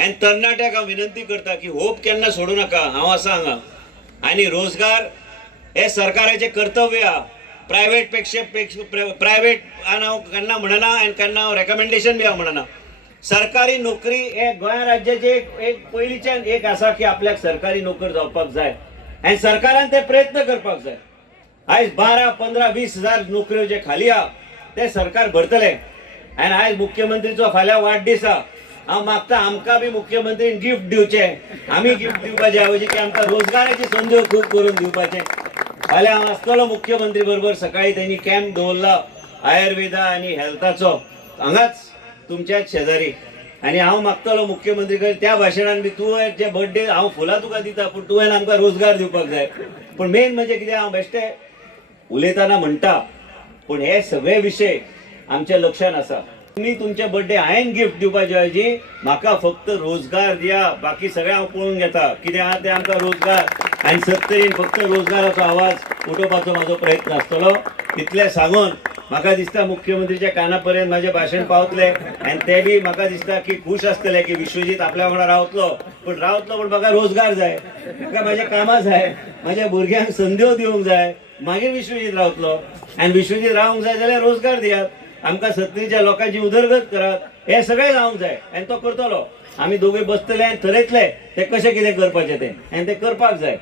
आणि तरणाट्याक हांव विनंती करता की होप केन्ना सोडू नका। हांव आसा हांगा आणि रोजगार हे सरकाराचे कर्तव्य आहा। प्रायव्हेट पेक्षा प्रायव्हेट हांव केन्ना म्हणना आनी केन्ना हांव रेकमेंडेशन बी हांव म्हणना। सरकारी नोकरी हे गोंय राज्याचे एक पयलींच्यान एक आसा की आपल्याक सरकारी नोकर जावपाक जाय आनी सरकारान ते प्रयत्न करपाक जाय। आयज 12, 15, 20 हजार नोकऱ्यो जे खाली आहा ते सरकार भरतले। आनी आयज मुख्यमंत्रीचो फाल्यां वाडदीस आहा। हांव मागता आमकां बी मुख्यमंत्रीन गिफ्ट दिवचे। आमी गिफ्ट दिवपाचे ऐवजी की आमकां रोजगाराची संदी खूब करून दिवपाचे। फाल्यां हांव आसतलो मुख्यमंत्री बरोबर। सकाळी त्यांनी कॅम्प दवरला आयुर्वेदा आनी हेल्थाचो हांगाच तुमच्याच शेजारी। आनी हांव मागतलो मुख्यमंत्री कडेन त्या भाशणान बी तुवें जे बर्थडे हांव फुलां तुका दिता पूण तुवें आमकां रोजगार दिवपाक जाय। पूण मेन म्हणजे कितें हांव बेश्टे उलयतना म्हणटा पूण हे सगळे विशय आमच्या लक्षात आसा। तुम्ही तुमचे बर्थडे हांवें गिफ्ट दिवपाचे ऐवजी म्हाका फक्त रोजगार दिया। बाकी सगळें हांव पळोवन घेता कितें आहा तें आमकां रोजगार आनी सत्तरीन फक्त रोजगाराचो आवाज उठोवपाचो म्हाजो प्रयत्न आसतलो। तितलें सांगून म्हाका दिसता मुख्यमंत्रीच्या काना पर्यंत म्हाजें भाशण पावतलें आनी ते बी म्हाका दिसता की खूश आसतले की विश्वजीत आपल्या वांगडा रावतलो पूण म्हाका रोजगार जाय, म्हाका म्हाज्या कामां जाय, म्हाज्या भुरग्यांक संद्यो दिवंक जाय, मागीर विश्वजीत रावतलो। आनी विश्वजीत रावंक जाय जाल्यार रोजगार दियात, आमकां सत्तरीच्या लोकांची उदरगत करात। हे सगळें जावंक जाय आनी तो करतलो। आमी दोगूय बसतले आनी थरयतले ते कशें कितें करपाचें तें आनी तें करपाक जाय।